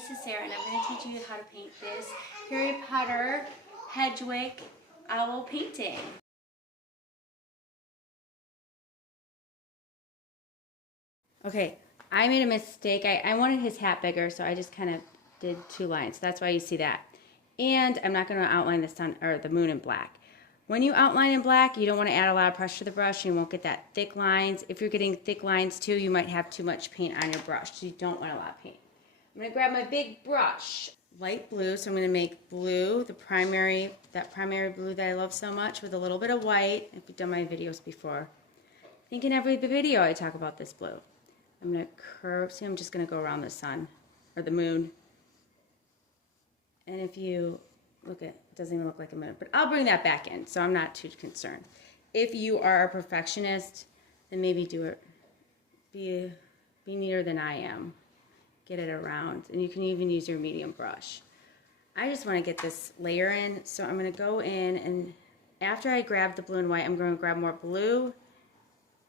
this is Sarah, and I'm going to teach you how to paint this Harry Potter Hedwig Owl painting. Okay, I made a mistake. I wanted his hat bigger, so I just kind of did 2 lines. That's why you see that. And I'm not going to outline the sun or the moon in black. When you outline in black, you don't want to add a lot of pressure to the brush. You won't get that thick lines. If you're getting thick lines too, you might have too much paint on your brush, so you don't want a lot of paint. I'm going to grab my big brush, light blue, so I'm going to make blue, that primary blue that I love so much, with a little bit of white. If you've done my videos before, I think in every video I talk about this blue. I'm going to curve, see, I'm just going to go around the sun, or the moon. And if you look at, it doesn't even look like a moon, but I'll bring that back in, so I'm not too concerned. If you are a perfectionist, then maybe do it, be neater than I am. Get it around, and you can even use your medium brush. I just want to get this layer in, so I'm going to go in, and after I grab the blue and white, I'm going to grab more blue,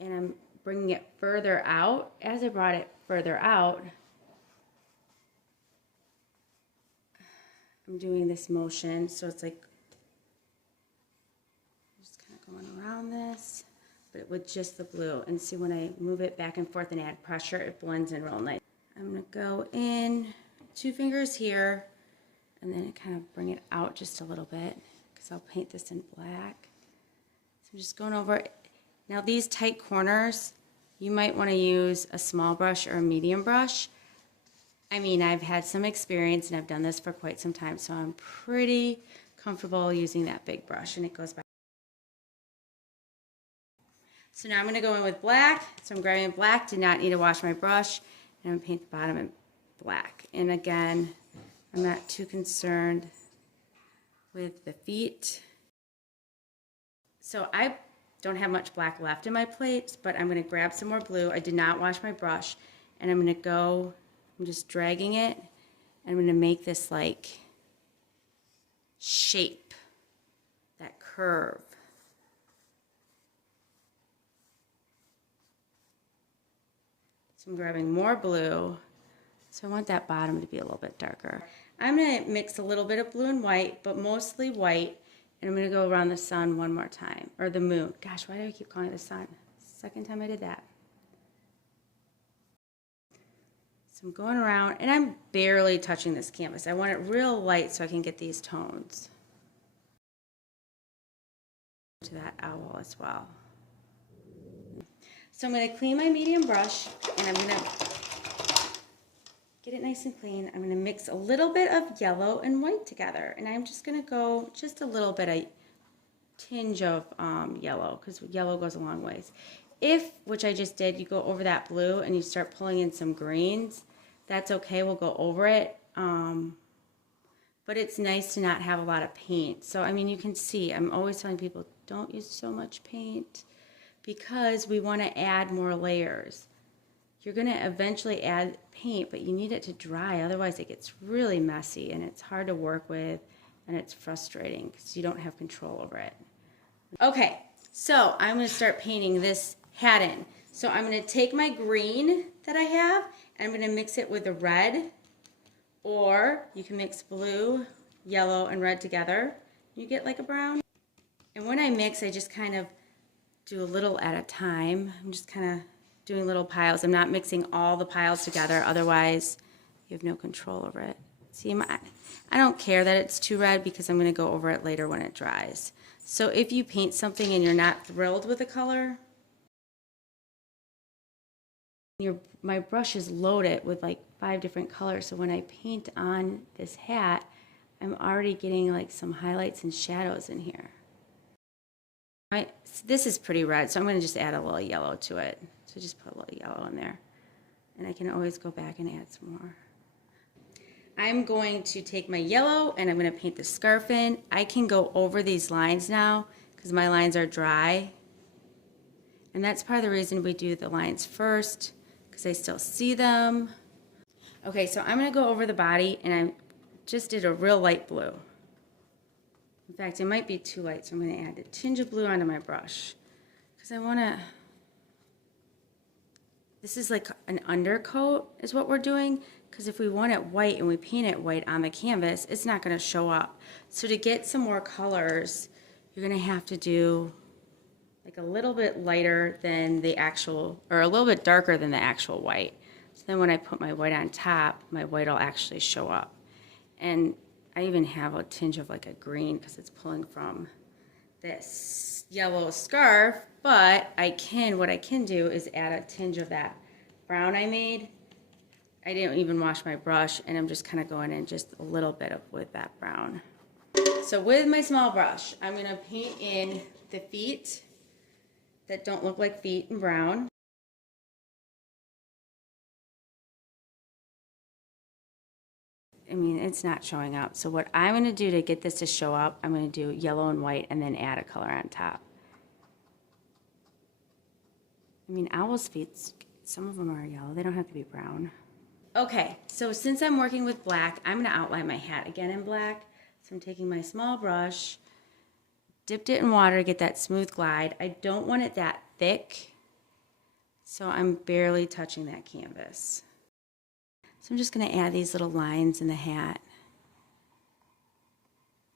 and I'm bringing it further out. As I brought it further out, I'm doing this motion, so it's like just kind of going around this, but with just the blue. And see, when I move it back and forth and add pressure, it blends in real nice. I'm going to go in 2 fingers here, and then kind of bring it out just a little bit, because I'll paint this in black. So I'm just going over it. Now these tight corners, you might want to use a small brush or a medium brush. I mean, I've had some experience, and I've done this for quite some time, so I'm pretty comfortable using that big brush, and it goes back. So now I'm going to go in with black. So I'm grabbing black, do not need to wash my brush. And I'm going to paint the bottom in black. And again, I'm not too concerned with the feet. So I don't have much black left in my plates, but I'm going to grab some more blue. I did not wash my brush. And I'm going to go, I'm just dragging it. And I'm going to make this like shape, that curve. So I'm grabbing more blue. So I want that bottom to be a little bit darker. I'm going to mix a little bit of blue and white, but mostly white. And I'm going to go around the sun one more time, or the moon. Gosh, why do I keep calling it the sun? Second time I did that. So I'm going around, and I'm barely touching this canvas. I want it real light so I can get these tones. To that owl as well. So I'm going to clean my medium brush, and I'm going to get it nice and clean. I'm going to mix a little bit of yellow and white together, and I'm just going to go just a little bit, a tinge of yellow, because yellow goes a long ways. If, which I just did, you go over that blue and you start pulling in some greens, that's okay. We'll go over it. But it's nice to not have a lot of paint. So, I mean, you can see, I'm always telling people, don't use so much paint, because we want to add more layers. You're going to eventually add paint, but you need it to dry, otherwise it gets really messy and it's hard to work with, and it's frustrating because you don't have control over it. Okay, so I'm going to start painting this hat in. So I'm going to take my green that I have, and I'm going to mix it with the red, or you can mix blue, yellow, and red together. You get like a brown. And when I mix, I just kind of do a little at a time. I'm just kind of doing little piles. I'm not mixing all the piles together, otherwise you have no control over it. See, I don't care that it's too red, because I'm going to go over it later when it dries. So if you paint something and you're not thrilled with the color, my brush is loaded with like 5 different colors, so when I paint on this hat, I'm already getting like some highlights and shadows in here. This is pretty red, so I'm going to just add a little yellow to it. So just put a little yellow in there. And I can always go back and add some more. I'm going to take my yellow, and I'm going to paint the scarf in. I can go over these lines now, because my lines are dry. And that's part of the reason we do the lines first, because I still see them. Okay, so I'm going to go over the body, and I just did a real light blue. In fact, it might be too light, so I'm going to add a tinge of blue onto my brush, because I want to, this is like an undercoat is what we're doing. because if we want it white and we paint it white on the canvas, it's not going to show up. So to get some more colors, you're going to have to do like a little bit lighter than the actual, or a little bit darker than the actual white. So then when I put my white on top, my white will actually show up. And I even have a tinge of like a green because it's pulling from this yellow scarf, but what I can do is add a tinge of that brown I made. I didn't even wash my brush, and I'm just kind of going in just a little bit with that brown. So with my small brush, I'm going to paint in the feet that don't look like feet in brown. I mean, it's not showing up. So what I'm going to do to get this to show up, I'm going to do yellow and white and then add a color on top. I mean, owl's feet, some of them are yellow. They don't have to be brown. Okay, so since I'm working with black, I'm going to outline my hat again in black. So I'm taking my small brush, dipped it in water to get that smooth glide. I don't want it that thick, so I'm barely touching that canvas. So I'm just going to add these little lines in the hat.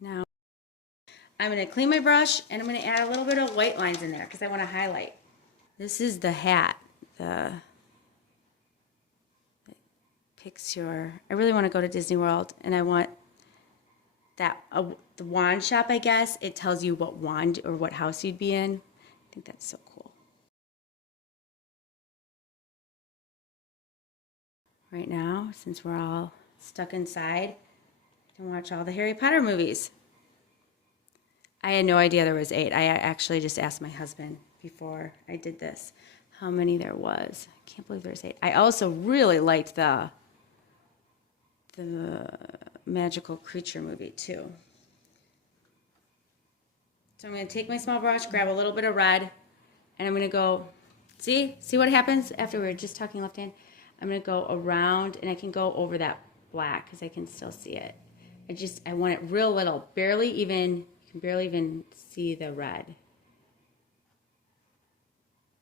Now, I'm going to clean my brush, and I'm going to add a little bit of white lines in there because I want to highlight. This is the hat. I really want to go to Disney World, and I want that, the wand shop, I guess. It tells you what wand or what house you'd be in. I think that's so cool. Right now, since we're all stuck inside, I can watch all the Harry Potter movies. I had no idea there was 8. I actually just asked my husband before I did this how many there was. I can't believe there's 8. I also really liked the magical creature movie too. So I'm going to take my small brush, grab a little bit of red, and I'm going to go, see what happens after we were just talking left hand? I'm going to go around, and I can go over that black because I can still see it. I want it real little, you can barely even see the red.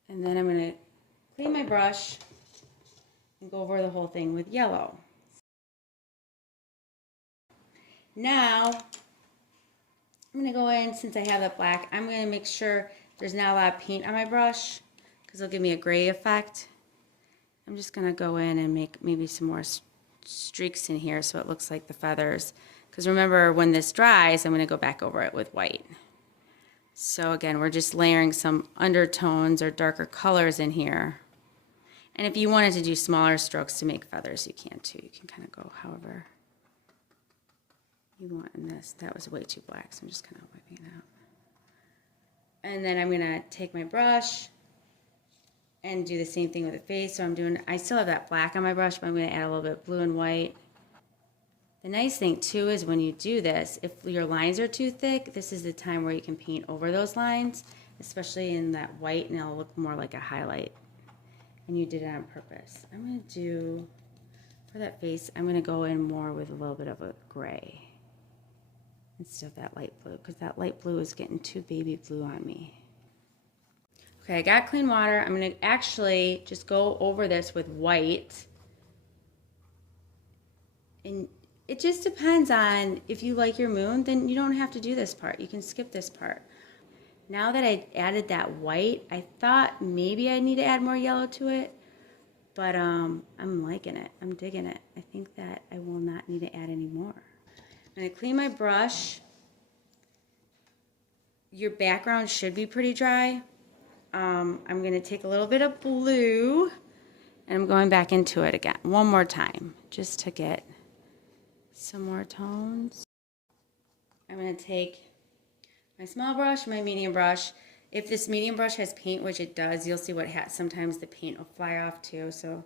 And then I'm going to clean my brush and go over the whole thing with yellow. Now, I'm going to go in, since I have that black, I'm going to make sure there's not a lot of paint on my brush because it'll give me a gray effect. I'm just going to go in and make maybe some more streaks in here so it looks like the feathers. Because remember, when this dries, I'm going to go back over it with white. So again, we're just layering some undertones or darker colors in here. And if you wanted to do smaller strokes to make feathers, you can too. You can kind of go however you want in this. That was way too black, so I'm just kind of wiping it out. And then I'm going to take my brush and do the same thing with the face. So I still have that black on my brush, but I'm going to add a little bit of blue and white. The nice thing too is when you do this, if your lines are too thick, this is the time where you can paint over those lines, especially in that white, and it'll look more like a highlight. And you did it on purpose. I'm going to do, for that face, I'm going to go in more with a little bit of a gray instead of that light blue, because that light blue is getting too baby blue on me. Okay, I got clean water. I'm going to actually just go over this with white. And it just depends on if you like your moon, then you don't have to do this part. You can skip this part. Now that I added that white, I thought maybe I need to add more yellow to it, but I'm liking it. I'm digging it. I think that I will not need to add any more. I'm going to clean my brush. Your background should be pretty dry. I'm going to take a little bit of blue, and I'm going back into it again one more time just to get some more tones. I'm going to take my small brush, my medium brush. If this medium brush has paint, which it does, you'll see what sometimes the paint will fly off too, so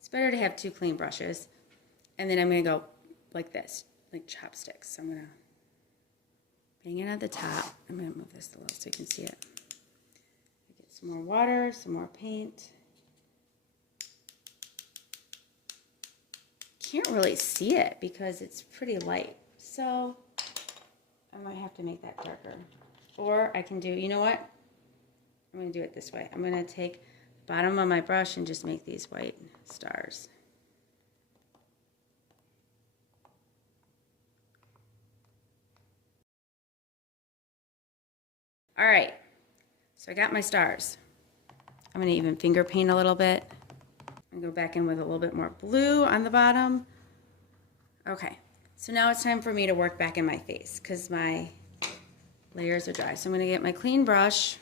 it's better to have 2 clean brushes. And then I'm going to go like this, like chopsticks. So I'm going to bang it at the top. I'm going to move this a little so you can see it. Get some more water, some more paint. Can't really see it because it's pretty light, so I might have to make that darker. Or I can do, you know what? I'm going to do it this way. I'm going to take the bottom of my brush and just make these white stars. All right, so I got my stars. I'm gonna even finger paint a little bit. And go back in with a little bit more blue on the bottom. Okay, so now it's time for me to work back in my face because my layers are dry. So I'm gonna get my clean brush,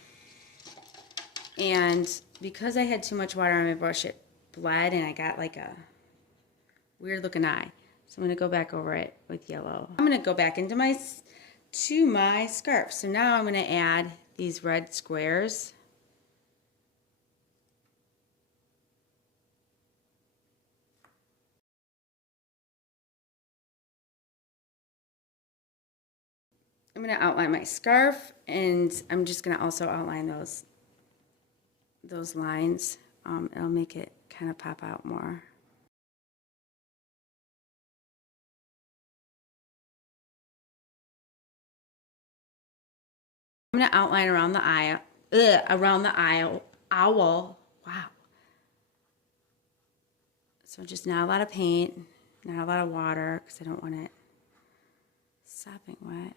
and because I had too much water on my brush, it bled and I got like a weird looking eye. So I'm gonna go back over it with yellow. I'm gonna go back into my scarf. So now I'm gonna add these red squares. I'm gonna outline my scarf, and I'm just gonna also outline those lines. It'll make it kind of pop out more. I'm gonna outline around the owl. Wow. So just not a lot of paint, not a lot of water, because I don't want it sopping wet.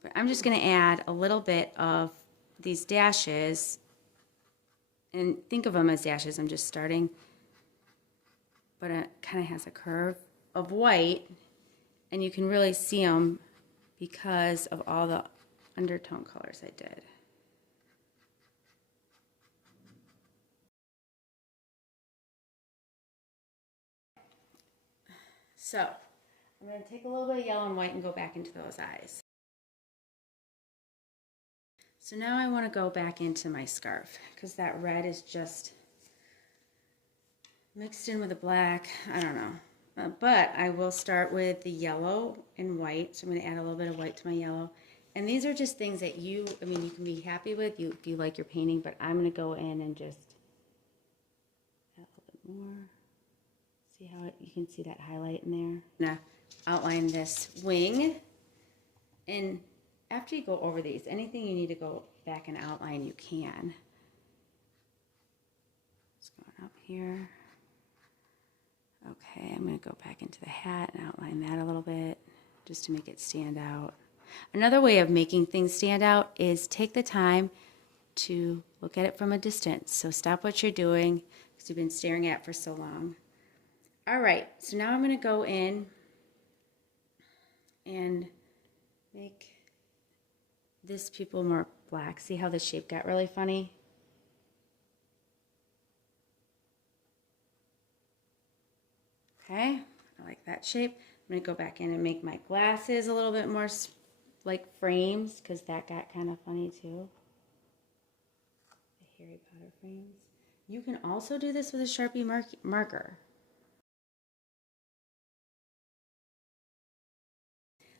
But I'm just gonna add a little bit of these dashes, and think of them as dashes. I'm just starting, but it kind of has a curve of white, and you can really see them because of all the undertone colors I did. So I'm going to take a little bit of yellow and white and go back into those eyes. So now I want to go back into my scarf because that red is just mixed in with the black. I don't know. But I will start with the yellow and white. So I'm going to add a little bit of white to my yellow. And these are just things that you can be happy with if you like your painting, but I'm going to go in and just add a little bit more. See how you can see that highlight in there? I'm going to outline this wing. And after you go over these, anything you need to go back and outline, you can. Just going up here. Okay, I'm going to go back into the hat and outline that a little bit just to make it stand out. Another way of making things stand out is take the time to look at it from a distance. So stop what you're doing because you've been staring at it for so long. All right, so now I'm going to go in and make this pupil more black. See how the shape got really funny? Okay, I like that shape. I'm going to go back in and make my glasses a little bit more like frames because that got kind of funny too. The Harry Potter frames. You can also do this with a Sharpie marker.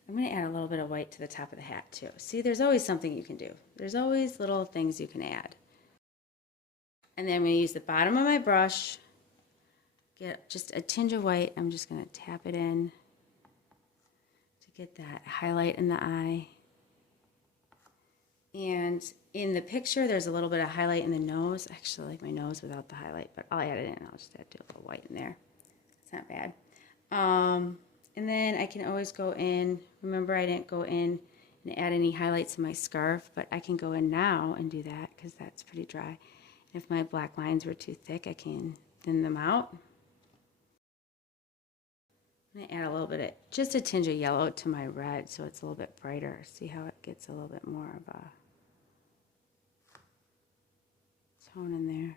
I'm going to add a little bit of white to the top of the hat too. See, there's always something you can do. There's always little things you can add. And then I'm going to use the bottom of my brush, get just a tinge of white. I'm just going to tap it in to get that highlight in the eye. And in the picture, there's a little bit of highlight in the nose. I actually like my nose without the highlight, but I'll add it in. I'll just add a little white in there. It's not bad. And then I can always go in. Remember, I didn't go in and add any highlights in my scarf, but I can go in now and do that because that's pretty dry. If my black lines were too thick, I can thin them out. I'm going to add a little bit of, just a tinge of yellow to my red so it's a little bit brighter. See how it gets a little bit more of a tone in there.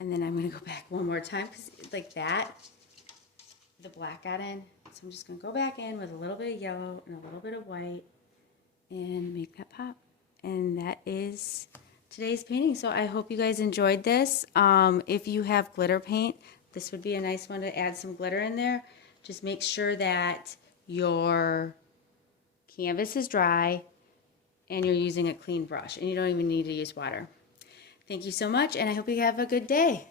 And then I'm going to go back one more time because like that, the black got in. So I'm just going to go back in with a little bit of yellow and a little bit of white and make that pop. And that is today's painting. So I hope you guys enjoyed this. If you have glitter paint, this would be a nice one to add some glitter in there. Just make sure that your canvas is dry and you're using a clean brush and you don't even need to use water. Thank you so much, and I hope you have a good day.